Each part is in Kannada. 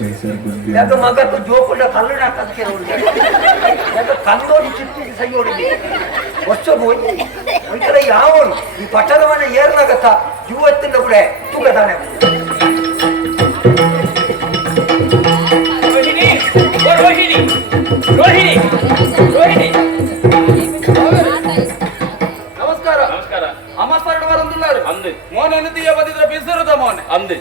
ಯಾಕೆ ಮಗತ್ತು ಜೋಪುಂಡ ಕಲ್ಲು ಹಾಕಕ್ಕೆ ಯಾಕೆ ಕಂದೋಡಿ ಚಿಟ್ಟಿ ಸೈಯೋಡಿಗೆ ವರ್ಷ ಹೋಗಿ ಒಂಥರ ಯಾವನು ಈ ಪಟ್ಟಣವನ್ನ ಏರ್ನಾಗತ್ತ ಇವತ್ತಿಂದ ಕೂಡ ತೂಗದಾನೆ ರೋಹಿಣಿ ರೋಹಿಣಿ ರೋಹಿಣಿ ನಮಸ್ಕಾರ ನಮಸ್ಕಾರ ಅಮಸ್ಮರಣ ಬರಂದಿಲ್ಲಾರು ಅಂದು ಮೋನ ಎನ್ನುತ್ತೀಯ ಬಂದಿದ್ರೆ ಬಿಸಿರುದ ಮೋನೆ ಅಂದು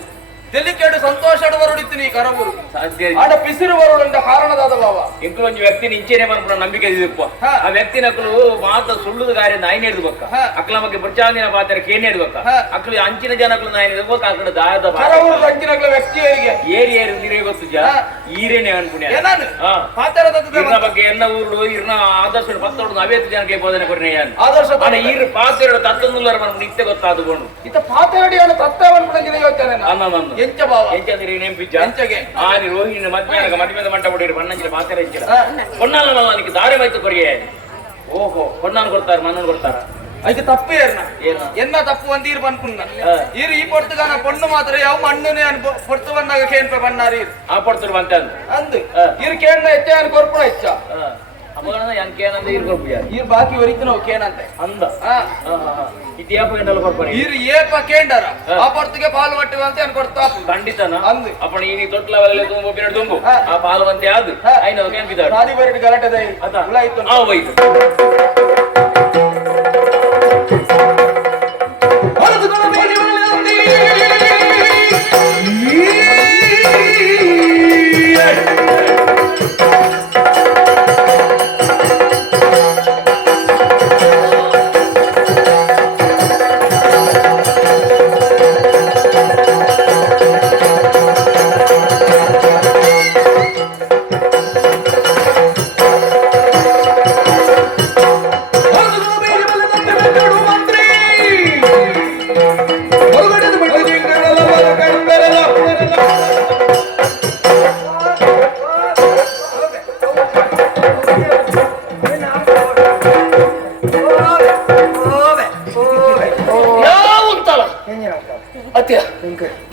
ತೆಲಿಕೇಡು ಸಂತೋಷ ಬರುಡಿತೀನಿ ಕರಬೂರು ಸಾಧ್ಯ ಆಡ ಬಿಸಿರು ಬರುಡ ಕಾರಣದಾದಲ್ಲವ ಇಂಕು ಒಂದು ವ್ಯಕ್ತಿನ ಇಂಚೆನೆ ಬಂದ್ಬಿಡ ನಂಬಿಕೆ ಇದಪ್ಪ ಆ ವ್ಯಕ್ತಿ ನಕಲು ಮಾತ ಸುಳ್ಳುದ ಕಾರ್ಯ ನಾಯಿ ಹಿಡಿದ್ಬೇಕ ಅಕ್ಲ ಬಗ್ಗೆ ಪ್ರಚಾಂದಿನ ಪಾತ್ರ ಕೇನೆ ಹಿಡ್ಬೇಕ ಅಕ್ಲು ಅಂಚಿನ ಜನಗಳು ನಾಯಿ ಹಿಡ್ಬೇಕು ಆ ಕಡೆ ದಾಯದ ಕರಬೂರು ಅಂಚಿನಗಳ ವ್ಯಕ್ತಿಯರಿಗೆ ಏರಿ ಏರಿ ನೀರೇ ಗೊತ್ತು ಜಾ ಈರೇನೆ ಅನ್ಪುಣ್ಯ ಪಾತ್ರ ಬಗ್ಗೆ ಎನ್ನ ಊರು ಇರ್ನ ಆದರ್ಶ ಪತ್ತೋಡು ನವೇತ್ತು ಜನಕ್ಕೆ ಬೋಧನೆ ಕೊಡ್ನೆ ಆದರ್ಶ ಈರ್ ಪಾತ್ರ ತತ್ತೊಂದುಲ್ಲರ ಮನ ನಿತ್ಯ ಗೊತ್ತಾದುಕೊಂಡು ಇತ್ತ ಪಾತ್ರಡಿ ಅನ್ನೋ ತತ್ವವನ್ನು ಯೋಚನೆ ಅನ್ನ ಎಂಚ ಭಾವ ಎಂಚಂದ್ರೆ ನೆಂಪಿಜ್ಜ ಎಂಚಗೆ ಆನಿ ರೋಹಿಣಿ ಮದ್ಮೇದ ಮಂಟ ಕೊಡಿರಿ ಬಣ್ಣಂಚಿನ ಪಾತ್ರ ಹೆಚ್ಚಿರ ಹೊನ್ನಾಲ ನನಗೆ ದಾರಿ ಮಾಯ್ತು ಕೊರಿಗೆ ಓಹೋ ಹೊನ್ನಾನು ಕೊಡ್ತಾರೆ ಮಣ್ಣನ್ನು ಕೊಡ್ತಾರ ಅದಕ್ಕೆ ತಪ್ಪು ಎನ್ನ ತಪ್ಪು ಅಂತ ಇರು ಬಂದ್ಕುಂಡ ಇರು ಈ ಪೊರ್ತುಗಾನ ಪೊಣ್ಣು ಮಾತ್ರ ಯಾವ ಮಣ್ಣುನೇ ಪೊರ್ತು ಬಂದಾಗ ಕೇನ್ಪೆ ಬಣ್ಣಾರಿ ಆ ಪಡ್ತರು ಬಂತ ಅಂದು ಇರು ಕೇಂದ್ರ ಹೆಚ್ಚ ಅನ್ ಕೊರ್ಪುರ ಹೆಚ್ಚ ಅಮಗನ ಯಾನ್ ಕೇನಂದ ಇರು ಕೊರ್ಪುಯ ಇರು ಬಾಕಿ ವರಿತು ನಾವು ಕೇನಂತೆ ಅಂದ ಇದು ಏಪ ಗಂಟಲು ಕೊರ್ಪುರ ಇರು ಏಪ ಕೇಂಡರ ಆ ಪೊರ್ತುಗೆ ಪಾಲು ಮಟ್ಟಿವ ಅಂತ ಅನ್ ಕೊಡ್ತಾ ಖಂಡಿತನ ಅಂದು ಅಪ್ಪಣ ಈ ತೊಟ್ಲವಲ್ಲ ತುಂಬು ಬಿನ ತುಂಬು ಆ ಪಾಲವಂತೆ ಆದು ಐನ ಕೇನ್ ಬಿದ್ದಾడు ರಾಜಿ ಬರಡಿ ಗಲಾಟೆ ಅತ ಉಳಾಯಿತು ಆ ಹೋಯ್ತು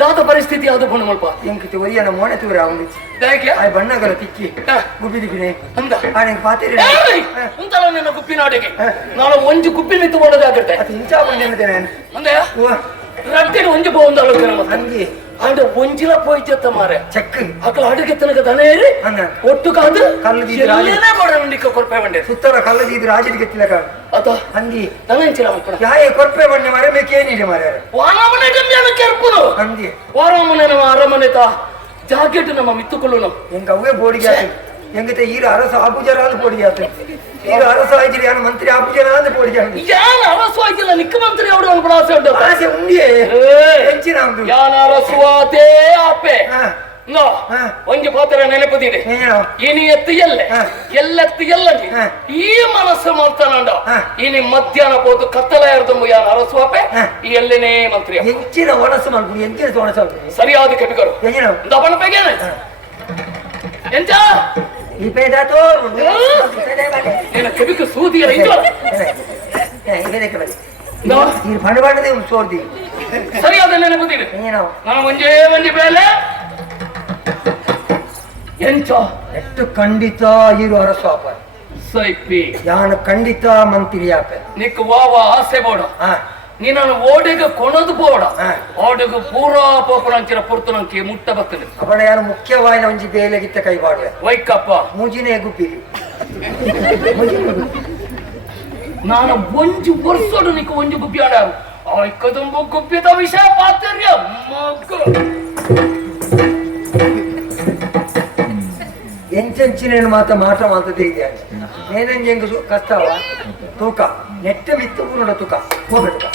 ದಾದ ಪರಿಸ್ಥಿತಿ ಯಾವ್ದು ಬಣ್ಣ ಮಲ್ಪ ಎಂಕಿತ್ತು ಒಯ್ಯನ ಮೋನೆ ತೂರ ಅವನಿச்சு ಆ ಬಣ್ಣಗಳ ತಿಕ್ಕಿ ಗುಬ್ಬಿ ದಿಕ್ಕಿನೆ ಅಂದ ಆನೆಗೆ ಪಾತ್ರೆ ಉಂಟಲ್ಲ ನನ್ನ ಗುಪ್ಪಿನಾಡಿಗೆ ನಾನು ಒಂಜು ಗುಪ್ಪಿ ಮಿತ್ತು ಮಾಡೋದಾಗಿರ್ತೆ ಅದು ಇಂಚಾ ಬಂದೇನೆ ಅಂದೆ ರಡ್ಡಿನ ಒಂಜು ಬೋಂದಲ್ಲ ಹಂಗೆ ಆಂಡ ಒಂಜಿಲ ಪೋಯ್ಚತ್ತ ಮಾರೆ ಚೆಕ್ ಅಕಲ ಅಡುಗೆ ತನಕ ದನೇರಿ ಒಟ್ಟು ಕಾದು ಕಲ್ಲದಿದ್ರೆ ಮಾಡೋಣಿಕ ಕೊರ್ಪೆ ಬಂಡೆ ಸುತ್ತಲ ಕಲ್ಲದಿದ್ರೆ ರಾಜರಿಗೆ ಎತ್ತಿಲ್ಲ ಕಾಣ ಅದ ಹಂಗೆ ನಂಗೆಂಚಿಲ್ಲ ಮಕ್ಕಳ ಯಾಯೇ ಕೊರ್ಪೆ ಬಂಡೆ ಮಾರೆ ಮೇಕೇನಿದೆ ಮಾರೆ ವಾರಮನೆ ಗಂಜಾನ ಕೆರ್ಪುನು ಹಂಗೆ ವಾರಮನೆ ನಮ್ಮ ಅರಮನೆತ ಜಾಕೆಟ್ ನಮ್ಮ ಮಿತ್ತುಕೊಳ್ಳುನು ಎಂಗ ಅವೇ ಬೋಡಿಗೆ ಆಯ್ತು ಎಂಗತೆ ಈರ ಅರಸ ಆಪೂಜರಾದ ಬೋಡಿಗೆ ಆಯ್ತು ಈಗ ಅರಸ ಆಯ್ತು ಯಾನ ಮಂತ್ರಿ ಆಪೂಜರಾದ ಬೋಡಿಗೆ ಆಯ್ತು ಯಾನ ಅರಸು ಆಯ್ತಿಲ್ಲ ನಿಕ್ಕಮಂತ್ರಿ ಅವರು ಒಂದು ಪ್ರಾಸೆ ಉಂಟು ಆಸೆ ಉಂಡಿಯೇ ಹೆಂಚಿನ ಒಂದು ಯಾನ ಅರಸುವಾತೇ ಆಪೆ ನೋ ಒಂಜಿ ಪಾತ್ರ ನೆನಪದಿದೆ ಇನಿ ಎತ್ತು ಎಲ್ಲೆತ್ತು ಎಲ್ಲ ಈ ಮನಸ್ಸು ಮಾಡ್ತಾನಂಡ ಇನಿ ಮಧ್ಯಾಹ್ನ ಹೋದು ಕತ್ತಲ ಇರ್ದು ಯಾನ ಅರಸುವಾಪೆ ಈ ಎಲ್ಲೇನೇ ಮಂತ್ರಿ ಹೆಂಚಿನ ಒಣಸು ಮಾಡ್ಕೊಂಡು ಎಂಚಿನ ಒಣಸು ಸರಿಯಾದ ಕವಿಗಳು ದಪಣ ಬೇಗೇನೆ ಎಂಚ ಈ ಪೇದಾತೋ ನಿನ್ನ ಕವಿಗೆ ಸೂದಿಯ ಇದು ಈ ಬಣ್ಣಬಣ್ಣದೇ ಸೋರ್ದಿ ಸರಿಯಾದ ನೆನಪದಿದೆ ನಾನು ಮಂಜೆ ಬೇಲೆ ಎಂಚ ಎಷ್ಟು ಖಂಡಿತ ಇರು ಅರಸ್ವಾಪ ಸೈಪಿ ಯಾನ ಖಂಡಿತ ಮಂತ್ರಿ ಯಾಪೆ ನಿಕ್ ವಾವ ಆಸೆ ಬೋಡ ನೀನು ಓಡೆಗೆ ಕೊಣದು ಬೋಡ ಓಡೆಗೆ ಪೂರಾ ಪೋಪುರಂಚಿನ ಪುರ್ತು ನಂಗೆ ಮುಟ್ಟ ಬರ್ತದೆ ಅವಳ ಯಾರು ಮುಖ್ಯವಾದ ಒಂಜಿ ಬೇಲೆಗಿತ್ತ ಕೈ ಮಾಡುವೆ ವೈಕಪ್ಪ ಮುಜಿನೇ ಗುಪ್ಪಿರಿ ನಾನು ಒಂಜು ವರ್ಷೋಡು ನಿಕ್ ಒಂಜು ಗುಬ್ಬಿ ಆಡಾರು ಆಯ್ಕದಂಬು ಗುಬ್ಬಿದ ವಿಷಯ ಪಾತ್ರ್ಯ ಮಗ್ಗ ಎಂಚೆಂಚಿನೇನು ಮಾತ ಮಾತದಿದೆ ನೇನಂಗೆ ಹೆಂಗ ಕಷ್ಟವ ತೂಕ ನೆಟ್ಟ ಮಿತ್ತು ಪೂರ್ಣ ತೂಕ ಹೋಗ್ಬೇಕು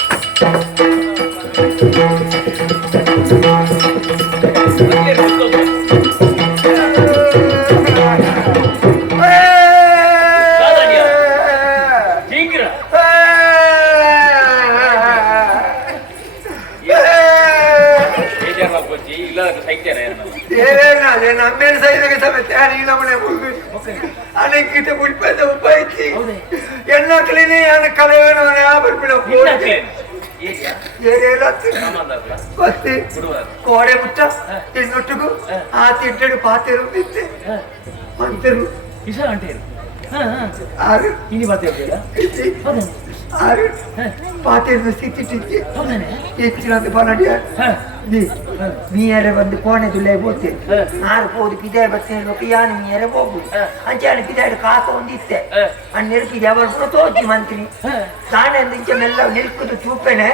ನಮ್ಮೇಲೆ ಸೈನಿಕ ಸಮೇತ ನಮ್ಮನೆ ಅನೇಕ ಉಳ್ಪದ ಉಪಾಯಿಸಿ ಎಣ್ಣಕ್ಲೇನೆ ಕಲೆಯವನ ಬರ್ಬಿಡ ఏరేలా వస్తే కోడే ముట్ట తిన్నట్టుకు ఆ తింటాడు పాతేరు తింటే మంతరు ఆరు ఇని బాతే ఆరు ಪಾತೆಯನ್ನು ಸ್ಥಿತಿಟ್ಟಿದ್ದೆ ಹೆಚ್ಚಿನದು ಪನ್ನಡಿ ಮೀಯರೆ ಬಂದು ಕೋಣೆದುಲ್ಲೇ ಬೋತೆ ಆರು ಪೋದು ಪಿದಾಯ ಬರ್ತೇನೆ ಯಾನು ಮೀಯರೆ ಹೋಗುದು ಅಂಚಾನೆ ಪಿದಾಯ ಕಾಸ ಒಂದಿತ್ತೆ ಅನ್ನ ನೆರಪಿದೆ ಅವರು ತೋಜಿ ಮಂತ್ರಿ ತಾನೆ ಇಂಚೆ ಮೆಲ್ಲ ನೆಲ್ಕುದು ಚೂಪೆನೆ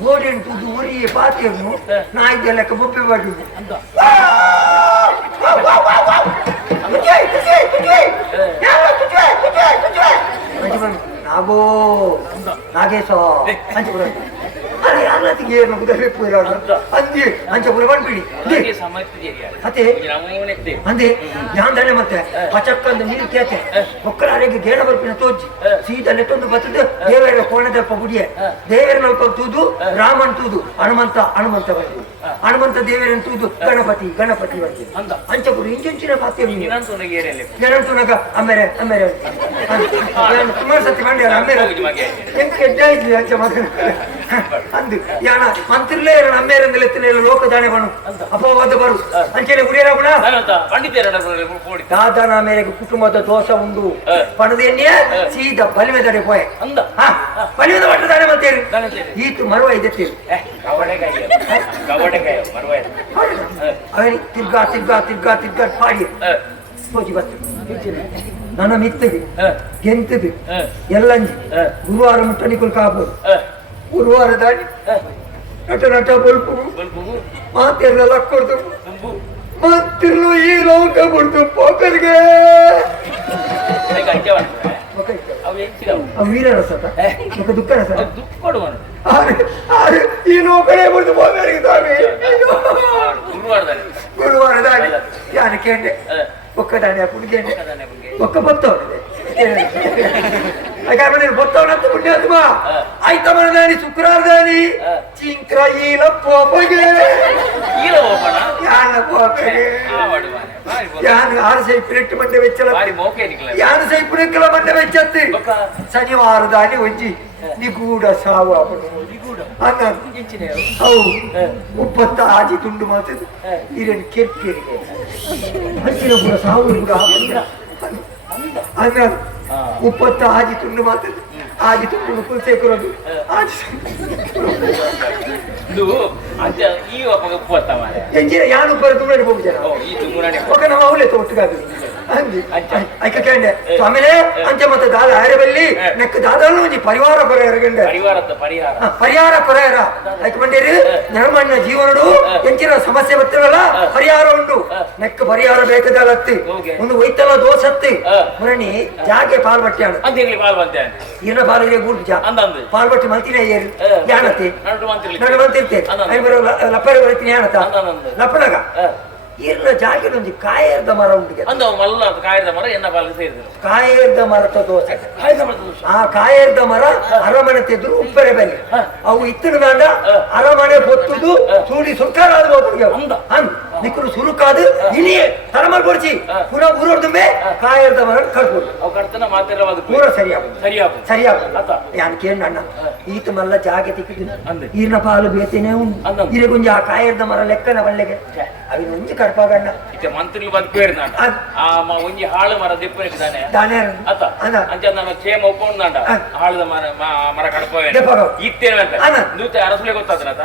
ಗೋಡಿನ ತುದು ಉರಿ ಪಾತೆಯನ್ನು ನಾ ಇದೆಲ್ಲ ಬೊಬ್ಬೆ ಬಡುದು ನಾಗೋ ನಾಗೇಶೋ ಅರೆ ಯಾರತಿಗೆ ಏನು ಗುದವೆ ಪೂರಾಡ ಅಂದಿ ಅಂಚ ಪೂರ ಬಂದ್ಬಿಡಿ ಅದೇ ಅಂದೆ ಯಾಂದನೆ ಮತ್ತೆ ಪಚಕ್ಕಂದ ನೀರು ಕೇತೆ ಒಕ್ಕಲ ಅರೆಗೆ ಗೇಡ ಬರ್ಪಿನ ತೋಜಿ ಸೀದಾ ನೆಟ್ಟೊಂದು ಬರ್ತದೆ ದೇವರ ಕೋಣದಪ್ಪ ಗುಡಿಯೆ ದೇವರನ್ನ ತೂದು ರಾಮನ್ ತೂದು ಹನುಮಂತ ಹನುಮಂತ ಬರ್ತೀವಿ ಹನುಮಂತ ದೇವರನ್ನ ತೂದು ಗಣಪತಿ ಗಣಪತಿ ಬರ್ತೀವಿ ಅಂಚಪುರ ಇಂಚಿನ ಪಾತ್ಯ ಜನಂತುನಗ ಅಮ್ಮೆರೆ ಅಮ್ಮೆರೆ ಸುಮಾರು ಸತಿ ಮಂಡ್ಯ ಅಮ್ಮೆರೆ ಎಂತ ಎಡ್ಡ ಇದ್ವಿ ಅಂಚ ಮಗನ ಅಂದು ಯಾನ ಮಂತ್ರಿಲೇ ನಮ್ಮೇರಂದಲೆ ಎತ್ತಿನ ಲೋಕ ದಾಣೆ ಬಣ್ಣು ಅಪವಾದ ಬರು ಅಂಚೆನೆ ಉಡಿಯರ ಗುಣ ದಾದನ ಮೇರೆಗೆ ಕುಟುಂಬದ ದೋಷ ಉಂಡು ಪಣದೆನ್ನೇ ಸೀದಾ ಬಲಿಮೆದಡೆ ಪೋಯೆ ಬಲಿಮೆದ ಮಟ್ಟ ದಾಣೆ ಮಂತೇರಿ ಈತು ಮರುವ ಇದೆತ್ತೀರಿ ಅವನಿ ತಿರ್ಗಾ ತಿರ್ಗಾ ತಿರ್ಗಾ ತಿರ್ಗಾ ಪಾಡಿ ಸೋಜಿ ಬರ್ತೀವಿ ನನ್ನ ಮಿತ್ತಿಗೆ ಗೆಂತಿಗೆ ಎಲ್ಲಂಜಿ ಗುರುವಾರ ಮುಟ್ಟಣಿಗಳು ಕಾಬೋದು ಗುರುವಾರ ದಾಡಿ ನಟ ನಟ ಬಲ್ಪು ಮಾತೆಲ್ಲ ಲಕ್ಕೊಡ್ತು ಮಾತಿರ್ಲು ಈ ಲೋಕ ಬಿಡ್ತು ಪೋಕರ್ಗೆ ವೀರರಸತ ದುಃಖ ರಸ ಈ ಲೋಕನೇ ಬಿಡ್ತು ಪೋಕರ್ಗೆ ಸ್ವಾಮಿ ಗುರುವಾರ ದಾಡಿ ಯಾರು ಕೇಂಡೆ ಒಕ್ಕ ದಾಣಿ ಪುಣ್ಯಂಡೆ ಒಕ್ಕ ಬತ್ತವನಿದೆ ಬತ್ತವನಂತ ಪುಣ್ಯಾತ್ಮ ಆಯ್ತಮನ ದಾನಿ ಶುಕ್ರವಾರ ದಾನಿ ಚಿಂಕ್ರ ಈಲ ಪೋಪಗೆ ಯಾನ ಪೋಪಗೆ ಯಾನು ಆರು ಸೈ ಪ್ಲೇಟ್ ಮಂಡೆ ವೆಚ್ಚಲ ಯಾನು ಸೈ ಪುಣಕ್ಕೆಲ ಮಂಡೆ ವೆಚ್ಚತ್ತಿ ಶನಿವಾರ ದಾನಿ ಒಂಜಿ ನಿಗೂಢ ಸಾವು ಅನ್ನ ಅವು ಉಪ್ಪತ್ತ ಆಜಿ ತುಂಡು ಮಾತದು ಇರೇನು ಕೆಟ್ಟಿರಿಗೆ ಹಂಚಿನ ಕೂಡ ಸಾವು ಕೂಡ ಅನ್ನ ಉಪ್ಪತ್ತ ಆಜಿ ತುಂಡು ಮಾತದು ಆಜಿ ತುಂಡು ಕುಲಸೇಕರದು ಎಂಜಿನ ಯಾನು ಬರ ತುಂಗಡಿ ಹೋಗ್ತಾರ ಒಕ್ಕ ನಮ್ಮ ಅವಲೇ ಒಟ್ಟಿಗಾದ ಅಂದಿ ಐಕ ಕೇಂಡೆ ಆಮೇಲೆ ಅಂಚ ಮತ್ತೆ ದಾದ ಆರೆಬಲ್ಲಿ ನೆಕ್ಕ ದಾದನ್ನು ಒಂಜಿ ಪರಿವಾರ ಕೊರ ಎರಗಂಡೆ ಪರಿಹಾರ ಕೊರ ಎರ ಐಕ ಬಂಡೇರಿ ನಿರ್ಮಣ್ಣ ಜೀವನಡು ಎಂಚಿನ ಸಮಸ್ಯೆ ಬತ್ತಿರಲ್ಲ ಪರಿಹಾರ ಉಂಟು ನೆಕ್ಕ ಪರಿಹಾರ ಬೇಕದಲ್ಲತ್ತಿ ಒಂದು ವೈತಲ ದೋಸತ್ತಿ ಮುರಣಿ ಜಾಗೆ ಪಾಲ್ಬಟ್ಟೆ ಏನ ಪಾಲಿಗೆ ಗೂಡ್ ಪಾಲ್ಬಟ್ಟಿ ಮಂತಿನ ಏರಿ ಯಾನತ್ತಿ ನಡು ಮಂತಿರ್ತೆ ಲಪ್ಪರೆ ಬರೀತೀನಿ ಯಾನತ್ತ ಲಪ್ಪಣಗ ಈರ್ನ ಜಾಗದೊಂದು ಕಾಯರ್ದ ಮರ ಉಂಟು ಕಾಯರ್ದ ಮರ ಎನ್ನ ಪಾಲಿಗೆ ಸೇರಿದ್ರು ಕಾಯರ್ದ ಮರದ ದೋಸೆ ಆ ಕಾಯರ್ದ ಮರ ಅರಮನೆ ತೆದ್ರು ಉಪ್ಪರೆ ಬೆಲೆ ಅವು ಇತ್ತಿನ ದಾಂಡ ಅರಮನೆ ಬೊತ್ತುದು ಸೂಡಿ ಸುರ್ಕಾರಾದ ನಿಕ್ಕರು ಸುರುಕಾದ ಇನಿಯೇ ತರಮಲ್ ಬರ್ಚಿ ಪುನಃ ಊರೊಡ್ದುಂಬೆ ಕಾಯರ್ದ ಮರ ಕಟ್ಬೋದು ಅವು ಕಡ್ತನ ಮಾತೆರವಾದ ಪೂರ ಸರಿಯಾಗ ಯಾನ್ ಕೇಂದ್ರ ಅಣ್ಣ ಈತ ಮಲ್ಲ ಜಾಗೆ ತಿಕ್ಕಿದ್ದು ಈರ್ನ ಪಾಲು ಬೇತೇನೆ ಉಂಟು ಇರಗುಂಜ ಆ ಕಾಯರ್ದ ಮರ ಲೆಕ್ಕನ ಬಳ್ಳೆಗೆ ಅವಿನ ಒಂಜಿ ಕಡ್ಪಾಗಣ್ಣ ಇತ್ತೆ ಮಂತ್ರಿಗಳು ಬದುಕೇರು ಆ ಒಂಜಿ ಹಾಳು ಮರ ದಿಪ್ಪನಿದ್ದಾನೆ ಅತ ಅಂಚ ನಮ್ಮ ಕ್ಷೇಮ ಒಪ್ಕೊಂಡ ಹಾಳದ ಮರ ಕಡ್ಪೋವೆ ಇತ್ತೇನೆ ಅಂತ ನೂತೆ ಅರಸಲೆ ಗೊತ್ತಾದ್ರತ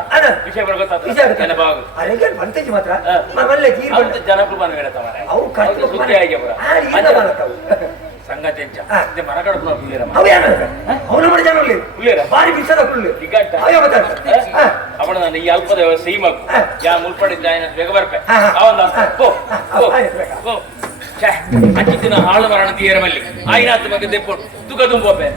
ವಿಷಯ ಗೊತ್ತಾದ ಬಾಗು ಅರೆಗೆ ಬಂತೇಜಿ ಮಾತ್ರ ಮಲ್ಲೆ ಜೀರ್ ಬಂತ ಜನಗಳು ಬಂದು ಹೇಳ್ತಾ ಮಾರೆ ಅವು ಕಡ್ತು ಸುದ್ದಿ ಆಗಿ ಸಂಗತಿ ಮರ ಕಡ್ಪು ಅವನ ಮರ ಜನ ಬಾರಿ ಬಿಸದ ಕುಳ್ಳು ಅವನ ನಾನು ಈ ಅಲ್ಪದ ಸೀಮಗು ಯಾ ಮುಲ್ಪಡಿದ್ದ ಬೇಗ ಬರ್ಪೆ ಅಂಚಿತ್ತಿನ ಹಾಳು ಮರಣ ತೀರ ಮಲ್ಲಿ ಆಯ್ನಾತ್ ಮಗ ದೆಪ್ಪೊಟ್ಟು ತುಕ ತುಂಬೋಪೆ